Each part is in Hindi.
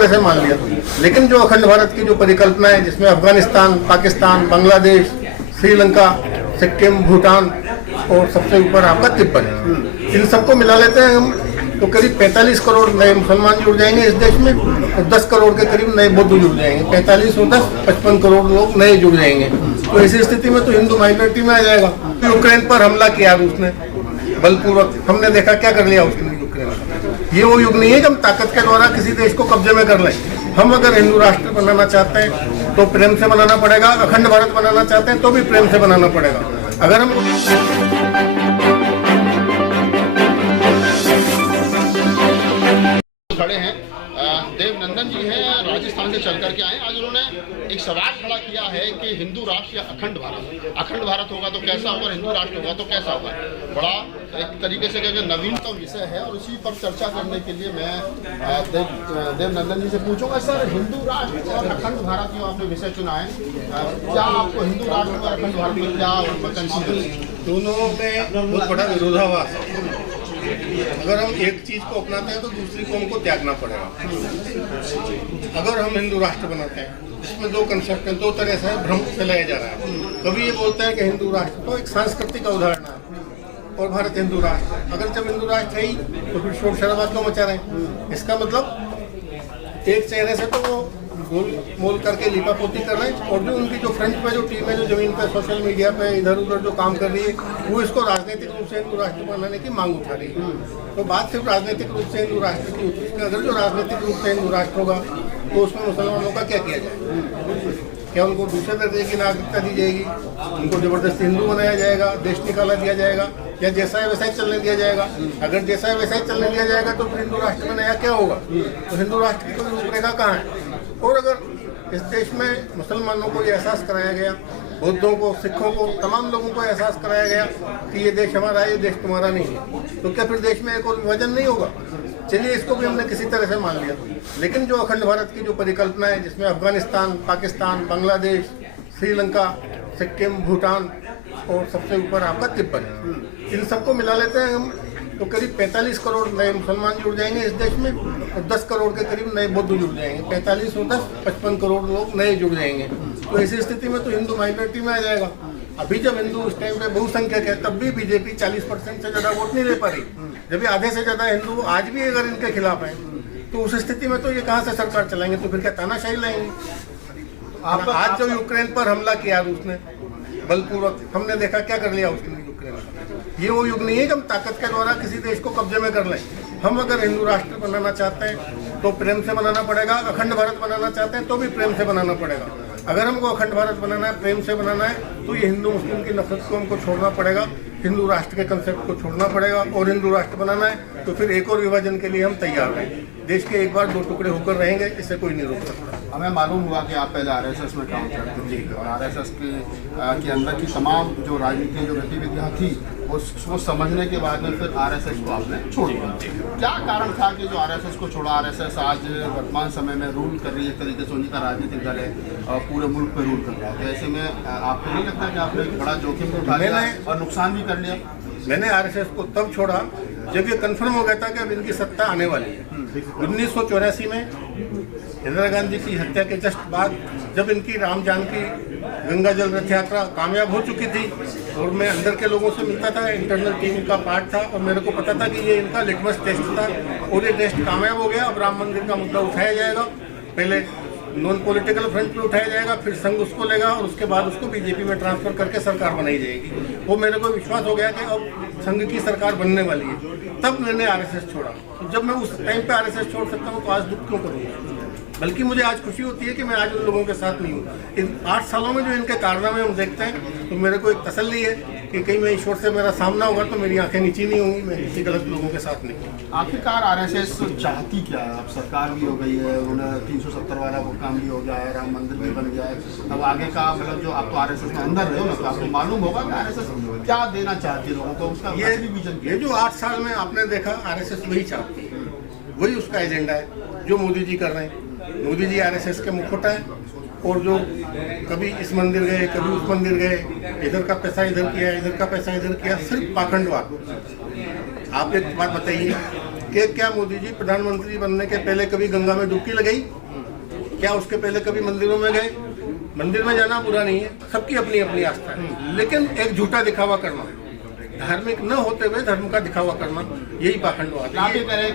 तरह से मान लिया, लेकिन जो अखंड भारत की जो परिकल्पना है, जिसमें अफगानिस्तान, पाकिस्तान, बांग्लादेश, श्रीलंका, सिक्किम, भूटान और सबसे ऊपर आपका तिब्बत है, इन सबको मिला लेते हैं हम तो करीब 45 करोड़ नए मुसलमान जुड़ जाएंगे इस देश में, और 10 करोड़ के करीब नए बौद्ध जुड़ जाएंगे। 45 और 10 55 करोड़ लोग नए जुड़ जाएंगे। तो ऐसी स्थिति में तो हिंदू माइनॉरिटी में आ जाएगा। यूक्रेन पर हमला किया रूस ने बलपूर्वक, हमने देखा क्या कर लिया उसने यूक्रेन। ये वो युग नहीं है कि हम ताकत के द्वारा किसी देश को कब्जे में कर लें। हम अगर हिंदू राष्ट्र बनाना चाहते हैं तो प्रेम से बनाना पड़ेगा, अखंड भारत बनाना चाहते हैं तो भी प्रेम से बनाना पड़ेगा। अगर हम खड़े हैं, देवनंदन जी हैं, राजस्थान से चल करके आए। आज उन्होंने एक सवाल खड़ा किया है कि हिंदू राष्ट्र या अखंड भारत होगा तो कैसा होगा, हिंदू राष्ट्र होगा तो कैसा होगा। बड़ा एक तरीके से कहेंगे नवीनतम विषय है और उसी पर चर्चा करने के लिए मैं देवनंदन जी से पूछूंगा। सर, हिंदू राष्ट्र और अखंड भारत जो आपने विषय चुना है, क्या आपको हिंदू राष्ट्र और अखंड भारत में क्या वैकेंसी है? दोनों में बहुत बड़ा विरोधाभास है। अगर हम एक चीज को अपनाते हैं तो दूसरी को हमको त्यागना पड़ेगा। अगर हम हिंदू राष्ट्र बनाते हैं, इसमें दो कंसेप्ट हैं, दो तरह से भ्रम फैलाया जा रहा है। कभी ये बोलते हैं कि हिंदू राष्ट्र तो एक सांस्कृतिक अवधारणा है और भारत हिंदू राष्ट्र। अगर जब हिंदू राष्ट्र है ही तो फिर शोर शराबा क्यों मचा रहे हैं? इसका मतलब एक चेहरे से तो वो गोल मोल करके लिपापोती कर रहे हैं, और जो उनकी जो फ्रंट पे जो टीम है, जो जमीन पे सोशल मीडिया पे इधर उधर जो काम कर रही है, वो इसको राजनीतिक रूप से हिंदू राष्ट्र बनाने की मांग उठा रही है। तो बात सिर्फ राजनीतिक रूप से हिंदू राष्ट्र की होती है। अगर जो राजनीतिक रूप से हिंदू राष्ट्र होगा तो उसमें मुसलमानों का क्या किया जाए? क्या उनको दूसरे दर्जे की नागरिकता दी जाएगी? उनको जबरदस्ती हिंदू बनाया जाएगा, देश निकाला दिया जाएगा, या जैसा है वैसा ही चलने दिया जाएगा? अगर जैसा है वैसा ही चलने दिया जाएगा तो फिर हिंदू राष्ट्र में नया क्या होगा? तो हिंदू राष्ट्र की कोई रूपरेखा कहाँ है? और अगर इस देश में मुसलमानों को ये एहसास कराया गया, बौद्धों को, सिखों को, तमाम लोगों को एहसास कराया गया कि ये देश हमारा है, ये देश तुम्हारा नहीं है, तो क्या फिर देश में एक और विभाजन नहीं होगा? चलिए, इसको भी हमने किसी तरह से मान लिया, लेकिन जो अखंड भारत की जो परिकल्पना है, जिसमें अफगानिस्तान, पाकिस्तान, बांग्लादेश, श्रीलंका, सिक्किम, भूटान और सबसे ऊपर आपका तिब्बत है, इन सबको मिला लेते हैं हम तो करीब 45 करोड़ नए मुसलमान जुड़ जाएंगे इस देश में, और 10 करोड़ के करीब नए बौद्ध जुड़ जाएंगे। 45 और 10 55 करोड़ लोग नए जुड़ जाएंगे। तो ऐसी स्थिति में तो हिंदू माइनॉरिटी में आ जाएगा। अभी जब हिंदू उस टाइम पे बहुसंख्यक है, तब भी बीजेपी 40% से ज़्यादा वोट नहीं ले पा रही। जब आधे से ज़्यादा हिंदू आज भी अगर इनके खिलाफ हैं, तो उस स्थिति में तो ये कहाँ से सरकार चलाएंगे? तो फिर क्या तानाशाही लाएंगे? आज जो यूक्रेन पर हमला किया रूस ने बलपूर्वक, हमने देखा क्या कर लिया उसने यूक्रेन में। ये वो युग नहीं है कि हम ताकत के द्वारा किसी देश को कब्जे में कर लें। हम अगर हिंदू राष्ट्र बनाना चाहते हैं तो प्रेम से बनाना पड़ेगा, अखंड भारत बनाना चाहते हैं तो भी प्रेम से बनाना पड़ेगा। अगर हमको अखंड भारत बनाना है, प्रेम से बनाना है, तो ये हिंदू मुस्लिम की नफरत को हमको छोड़ना पड़ेगा, हिंदू राष्ट्र के कंसेप्ट को छोड़ना पड़ेगा, और हिंदू राष्ट्र बनाना है तो फिर एक और विभाजन के लिए हम तैयार हैं। देश के एक बार दो टुकड़े होकर रहेंगे, इसे कोई नहीं रोक सकता। हमें मालूम हुआ कि आप पहले आरएसएस में काम करते थे और आरएसएस के अंदर की तमाम जो राजनीतिक जो गतिविधियाँ थी उसको समझने के बाद में फिर आरएसएस को आपने छोड़ दिया। क्या कारण था कि जो आरएसएस को छोड़ा? आरएसएस आज वर्तमान समय में रूल कर रही है, एक तरीके से उनका राजनीतिक दल है और पूरे मुल्क पे रूल कर रहा है। तो ऐसे में आपको नहीं लगता कि आपने बड़ा जोखिम उठा लिया और नुकसान भी कर लिया? मैंने आरएसएस को तब छोड़ा जब ये कंफर्म हो गया था कि अब इनकी सत्ता आने वाली है। 1984 में इंदिरा गांधी की हत्या के जस्ट बाद, जब इनकी राम जानकी गंगा जल रथ यात्रा कामयाब हो चुकी थी और मैं अंदर के लोगों से मिलता था, इंटरनल टीम का पार्ट था, और मेरे को पता था कि ये इनका लिटमस टेस्ट था और ये टेस्ट कामयाब हो गया। अब राम मंदिर का मुद्दा उठाया जाएगा, पहले नॉन पॉलिटिकल फ्रंट पे उठाया जाएगा, फिर संघ उसको लेगा और उसके बाद उसको बीजेपी में ट्रांसफर करके सरकार बनाई जाएगी। वो मेरे को विश्वास हो गया कि अब संघ की सरकार बनने वाली है। तब मैंने आरएसएस छोड़ा। तो जब मैं उस टाइम पे आरएसएस छोड़ सकता हूँ तो आज दुख क्यों करूँगा? बल्कि मुझे आज खुशी होती है कि मैं आज उन लोगों के साथ नहीं हूँ। इन 8 सालों में जो इनके कारनामे हम देखते हैं तो मेरे को एक तसल्ली है कि कहीं मैं ईश्वर से मेरा सामना होगा तो मेरी आंखें नीची नहीं होंगी, मैं किसी गलत लोगों के साथ नहीं। आखिरकार आरएसएस चाहती क्या है? अब सरकार भी हो गई है, उन्हें 370 वाला वो काम भी हो गया है, राम मंदिर भी बन गया है। अब आगे का मतलब जो आप तो आरएसएस में अंदर रहे हो ना, तो आपको मालूम होगा कि आरएसएस क्या देना चाहती है लोगों को, उसका ये जो 8 साल में आपने देखा, आरएसएस वही चाहती है, वही उसका एजेंडा है जो मोदी जी कर रहे हैं। मोदी जी आरएसएस के मुखौटा है, और जो कभी इस मंदिर गए, कभी उस मंदिर गए, इधर का पैसा इधर किया, इधर का पैसा इधर किया, सिर्फ पाखंडवाद। आप एक बात बताइए, कि क्या मोदी जी प्रधानमंत्री बनने के पहले कभी गंगा में डुबकी लगाई? क्या उसके पहले कभी मंदिरों में गए? मंदिर में जाना बुरा नहीं है, सबकी अपनी अपनी आस्था है, लेकिन एक झूठा दिखावा करना, धार्मिक न होते हुए धर्म का दिखावा करना, यही पाखंडवाद है।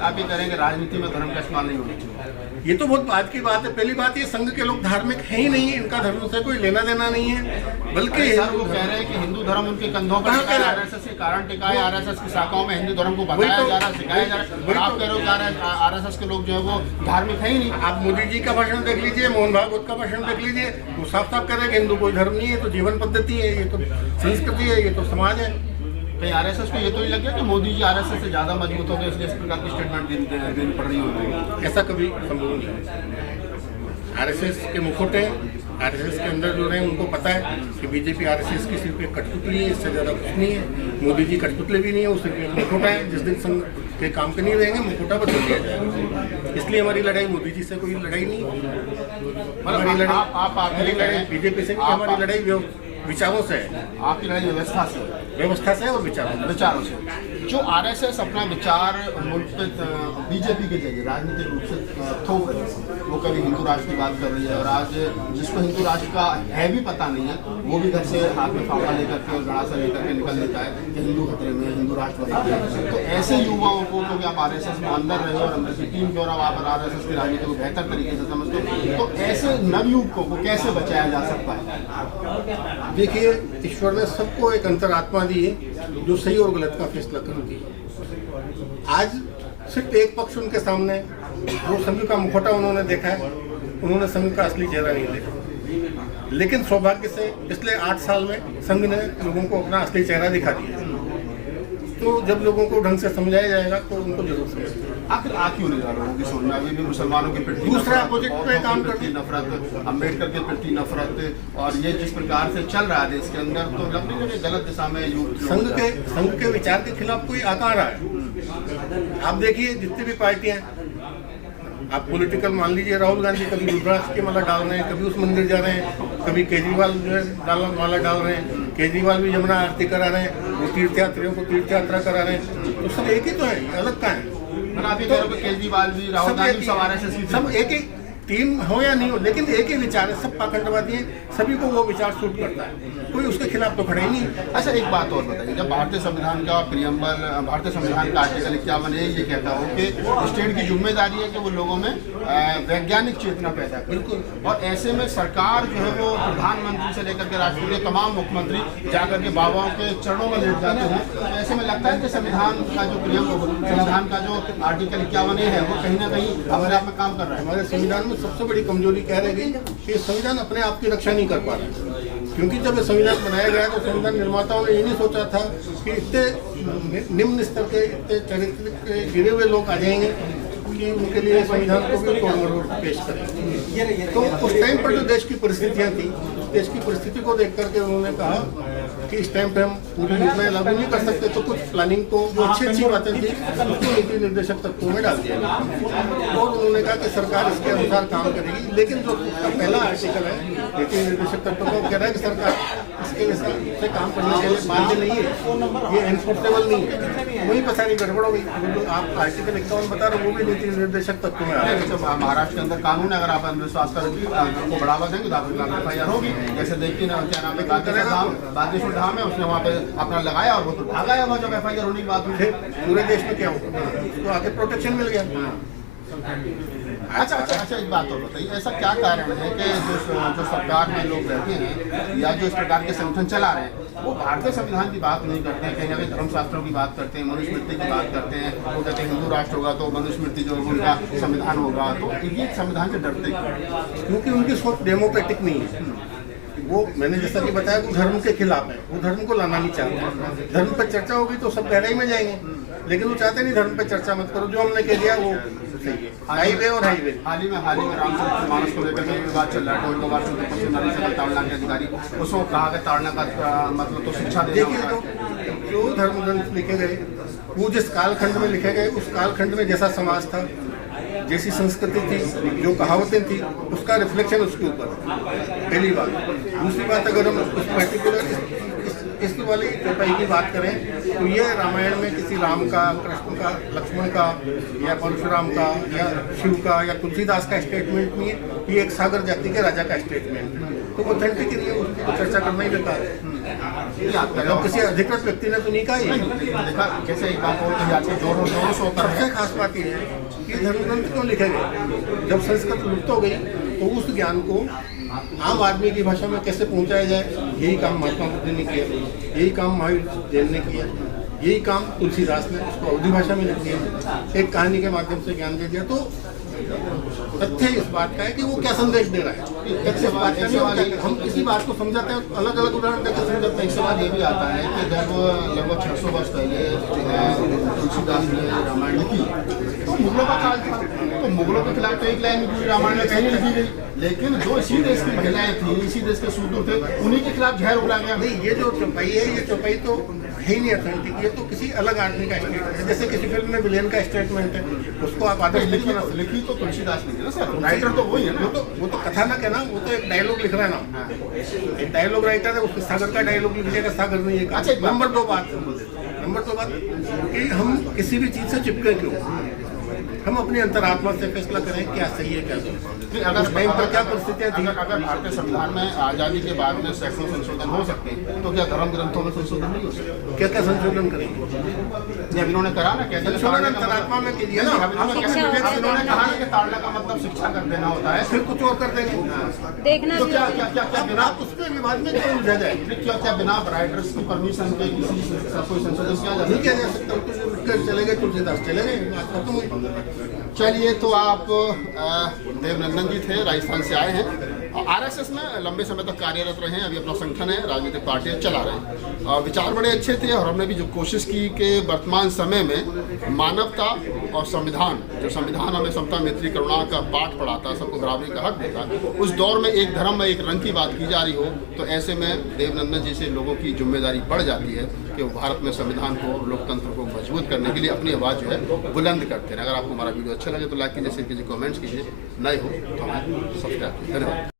आप ये करेंगे राजनीति में धर्म का इस्तेमाल नहीं होना चाहिए। ये तो बहुत बात की बात है। पहली बात, ये संघ के लोग धार्मिक है ही नहीं, इनका धर्म से कोई लेना देना नहीं है, बल्कि वो कह रहे हैं कि हिंदू धर्म उनके कंधों पर टिका है, आरएसएस के कारण टिका है, आरएसएस की शाखाओं में हिंदू धर्म को बताया जा रहा है, सिखाया जा रहा है, और आप कह रहे हो आरएसएस के लोग जो है वो धार्मिक है ही नहीं। आप मोदी जी का भाषण देख लीजिए, मोहन भागवत का भाषण देख लीजिए, वो साफ साफ कह रहे हैं कि हिंदू कोई धर्म नहीं है, तो जीवन पद्धति है, ये तो संस्कृति है, ये तो समाज है। कहीं आरएसएस को ये तो नहीं लग गया कि मोदी जी आरएसएस से ज्यादा मजबूत हो गए, इसलिए इस प्रकार की स्टेटमेंट देनी पड़ रही होगी? ऐसा कभी संभव नहीं है। आरएसएस के मुखौटे, आरएसएस के अंदर जो रहे उनको पता है कि बीजेपी आरएसएस की सिर्फ एक कठपुतली है, इससे ज़्यादा कुछ नहीं है। मोदी जी कठपुतले भी नहीं है, वो सिर्फ एक मुखौटा है। जिस दिन संघ के काम के नहीं रहेंगे, मुखौटा बदल दिया जाएगा। इसलिए हमारी लड़ाई मोदी जी से कोई लड़ाई नहीं, हमारी लड़ाई बीजेपी से नहीं, हमारी लड़ाई विचारों से है। आपकी लड़ाई व्यवस्था से और विचारों से। जो आरएसएस अपना विचार मुल्क पे बीजेपी के जरिए राजनीतिक रूप से थोप रही है, वो कभी हिंदू राष्ट्र की बात कर रही है, और आज जिसको हिंदू राष्ट्र का है भी पता नहीं है, वो भी घर से हाथ में फावड़ा लेकर के और गड़ासा लेकर के निकल देता है कि हिंदू खतरे में, हिंदू राष्ट्र खतरे में। तो ऐसे युवाओं को, क्योंकि आप आरएसएस में अंदर रहे और अंदर की टीम के, और आप आरएसएस की राजनीति को बेहतर तरीके से समझते हो, तो ऐसे नवयुवकों को कैसे बचाया जा सकता है? देखिए, ईश्वर ने सबको एक अंतरात्मा दी है जो सही और गलत का फैसला करती है। आज सिर्फ एक पक्ष उनके सामने, वो संघ का मुखौटा उन्होंने देखा है, उन्होंने संघ का असली चेहरा नहीं देखा। लेकिन सौभाग्य से पिछले 8 साल में संघ ने लोगों को अपना असली चेहरा दिखा दिया। तो जब लोगों को ढंग से समझाया जाएगा तो उनको जरूर समझेगा। आखिर आ क्यों नहीं रहा लोगों की समझ में? अभी भी मुसलमानों के प्रति दूसरा प्रोजेक्ट पे काम करती नफरत, अम्बेडकर के प्रति नफरत, और ये जिस प्रकार से चल रहा है देश के अंदर, तो लगता है कि गलत दिशा में संघ के विचार के खिलाफ कोई आ कहाँ रहा है? आप देखिए, जितनी भी पार्टियां, आप पॉलिटिकल मान लीजिए, राहुल गांधी कभी रुद्राक्ष की माला डाल रहे हैं, कभी उस मंदिर जा रहे हैं, कभी केजरीवाल जो है माला डाल रहे हैं, केजरीवाल भी यमुना आरती करा रहे हैं, वो तीर्थयात्रियों को तीर्थ यात्रा करा रहे हैं, तो सब एक ही तो है, अलग का है। केजरीवाल भी, राहुल गांधी, सब एक ही टीम हो या नहीं हो, लेकिन एक ही विचार है, सब पाखंडवादी हैं, सभी को वो विचार सूट करता है, कोई उसके खिलाफ तो खड़े ही नहीं। अच्छा, एक बात और बताइए, जब भारतीय संविधान का प्रियम्बल, भारतीय संविधान का आर्टिकल 51 ये कहता हो कि स्टेट की जिम्मेदारी है कि वो लोगों में वैज्ञानिक चेतना पैदा करे, बिल्कुल, और ऐसे में सरकार जो है वो प्रधानमंत्री से लेकर के राष्ट्रपति तमाम मुख्यमंत्री जाकर के बाबाओं के चरणों में लेट जाते हैं, तो ऐसे में लगता है कि संविधान का जो संविधान का जो आर्टिकल 51 है वो कहीं ना कहीं अपने आप में काम कर रहा है। हमारे संविधान में सबसे बड़ी कमजोरी क्या रह गई कि संविधान अपने आप की रक्षा नहीं कर पा रहा, क्योंकि जब ये संविधान बनाया गया तो संविधान निर्माताओं ने ये नहीं सोचा था कि इतने निम्न स्तर के, इतने चरित्र के गिरे हुए लोग आ जाएंगे कि उनके लिए संविधान को भी तोड़ मरोड़ पेश करें। तो उस टाइम पर जो देश की परिस्थितियाँ थी, देश की परिस्थिति को देख करके उन्होंने कहा कि इस टाइम पे हम पूरी योजना लागू नहीं कर सकते, तो कुछ प्लानिंग को जो अच्छी बातें थी उसको नीति निर्देशक तत्वों में डाल दिया और उन्होंने कहा कि सरकार इसके अनुसार काम करेगी। लेकिन जो पहला आर्टिकल है नीति निर्देशक तत्वों को कह रहा है कि सरकार इसके हिसाब से काम करने के लिए बाध्य नहीं है, ये एनफोर्सेबल नहीं है। वहीं पर सारी गड़बड़ हो गई। जो आप आर्टिकल 51 बता रहे हो वो भी नीति निर्देशक तत्व में आ रहा है। महाराष्ट्र के अंदर कानून है, अगर आप अंधविश्वास को बढ़ावा देंगे तो आपके खिलाफ FIR होगी। जैसे देखिए ना, क्या नाम है, बागेश्वर धाम है, उसने वहाँ पे अपना लगाया और वो तो भागा है, वहाँ जब FIR होने की बात हुई। पूरे देश में क्या होगा, तो आगे प्रोटेक्शन मिल गया। अच्छा, एक बात और बताइए, ऐसा क्या कारण है कि जो सरकार में लोग रहते हैं या जो इस प्रकार के संगठन चला रहे हैं वो भारतीय संविधान की बात नहीं करते हैं, कहीं ना कहीं धर्मशास्त्रों की बात करते हैं, मनुस्मृति की बात करते हैं, वो कहते हैं हिंदू राष्ट्र होगा तो मनुस्मृति जो उनका संविधान होगा, तो ये संविधान से डरते हैं क्योंकि उनकी सोच डेमोक्रेटिक नहीं है। वो मैंने जैसा कि बताया वो धर्म के खिलाफ है, वो धर्म को लाना नहीं चाहते। धर्म पर चर्चा होगी तो सब गहराई में जाएंगे, लेकिन वो चाहते नहीं धर्म पर चर्चा मत करो, जो हमने कह दिया वो सही है। हाईवे और हाईवे हाल ही में रामचरित मानस को लेकर के विवाद चल रहा है। 2 बार ताड़ना के अधिकारी उसको कहा कि ताड़ना का मतलब तो शिक्षा देना। देखिए, तो जो धर्म ग्रंथ लिखे गए वो जिस कालखंड में लिखे गए, उस कालखंड में जैसा समाज था, जैसी संस्कृति थी, जो कहावतें थी, उसका रिफ्लेक्शन उसके ऊपर। पहली बात। दूसरी बात, अगर हम उस पर्टिकुलर इस दूसरी वाली चौपाई की बात करें तो ये रामायण में किसी राम का, कृष्ण का, लक्ष्मण का या परशुराम का या शिव का या तुलसीदास का स्टेटमेंट नहीं है, ये एक सागर जाति के राजा का स्टेटमेंट है। तो ऑथेंटिक नहीं है, उसकी तो चर्चा करना ही बेकार है। तो किसी अधिकृत व्यक्ति ने तो नहीं कहा ये। देखा जैसे एक बात और कही जाती है, जोरों से होता है। सबसे खास बात ये है कि धर्मग्रंथ क्यों लिखे गए। जब संस्कृत लुप्त हो गई तो उस ज्ञान को आम आदमी की भाषा में कैसे पहुंचाया जाए, यही काम महात्मा बुद्ध ने किया, यही काम महावीर जैन ने किया, यही काम तुलसीदास ने उसको अवधी भाषा में लिख दिया, एक कहानी के माध्यम से ज्ञान दे दिया। तो तथ्य इस बात का है कि वो क्या संदेश दे रहा है। तथ्य इस बात का नहीं होता कि हम किसी बात को समझाते हैं, अलग अलग उदाहरण देकर समझाते हैं। एक सवाल ये भी आता है कि जब लगभग 600 वर्ष पहले तुलसीदास ने रामायण लिखी तो मुगलों का काल था, तो मुगलों के खिलाफ तो एक लाइन पूरी रामायण में कहीं नहीं लिखी गई, लेकिन जो इसी देश की महिलाएं थी, इसी देश के शूद्र थे, उन्हीं के खिलाफ जहर उगला गया। नहीं, ये जो चौपाई है, ये चौपाई तो है ही नहीं ऑथेंटिक, ये तो किसी अलग आदमी का स्टेटमेंट है। जैसे किसी फिल्म में विलेन का स्टेटमेंट है, उसको आप आदर्श लिखी तो तुलसीदास ने ना सर, राइटर तो वही है ना। वो तो कथानक है ना, वो तो एक डायलॉग लिख रहा है ना, एक डायलॉग राइटर है, उसको सागर का डायलॉग लिख देगा, सागर नहीं है। अच्छा, नंबर दो बात कि हम किसी भी चीज से चिपके क्यों, हम अपनी अंतरात्मा से फैसला करें क्या सही है क्या गलत। अगर टाइम पर क्या परिस्थितियाँ थी, अगर भारतीय संविधान में आजादी के बाद में सैकड़ों संशोधन हो सकते हैं, तो क्या धर्म ग्रंथों में संशोधन नहीं हो सकते? क्या क्या संशोधन करेंगे? जब इन्होंने करा ना, क्या संशोधन अंतरात्मा में कीजिए ना। इन्होंने कहा ना कि ताड़ना का मतलब शिक्षा कर देना होता है, फिर कुछ और कर देंगे देखना तो भी क्या होता है। क्या क्या बिना आप उसके विवाद में क्यों उलझा जाए? क्या बिना राइटर्स की परमिशन के किसी कोई संशोधन किया जा नहीं किया जा सकता। चले गए तुलसीदास, चले गए, बात खत्म हुई। चलिए, तो आप देवनंदन जी थे, राजस्थान से आए हैं, आरएसएस में लंबे समय तक कार्यरत रहे हैं, अभी अपना संगठन है, राजनीतिक पार्टियां चला रहे हैं। विचार बड़े अच्छे थे और हमने भी जो कोशिश की कि वर्तमान समय में मानवता और संविधान, जो संविधान हमें समता, मैत्री, करुणा का पाठ पढ़ाता, सबको बराबरी का हक देता, उस दौर में एक धर्म में एक रंग की बात की जा रही हो, तो ऐसे में देवनंदन जैसे लोगों की जिम्मेदारी बढ़ जाती है कि वो भारत में संविधान को, लोकतंत्र को मजबूत करने के लिए अपनी आवाज़ जो है बुलंद करते हैं। अगर आपको हमारा वीडियो अच्छा लगे तो लाइक कीजिए, शेयर कीजिए, कमेंट्स कीजिए, नए हो तो हमें सब्सक्राइब कीजिए। धन्यवाद।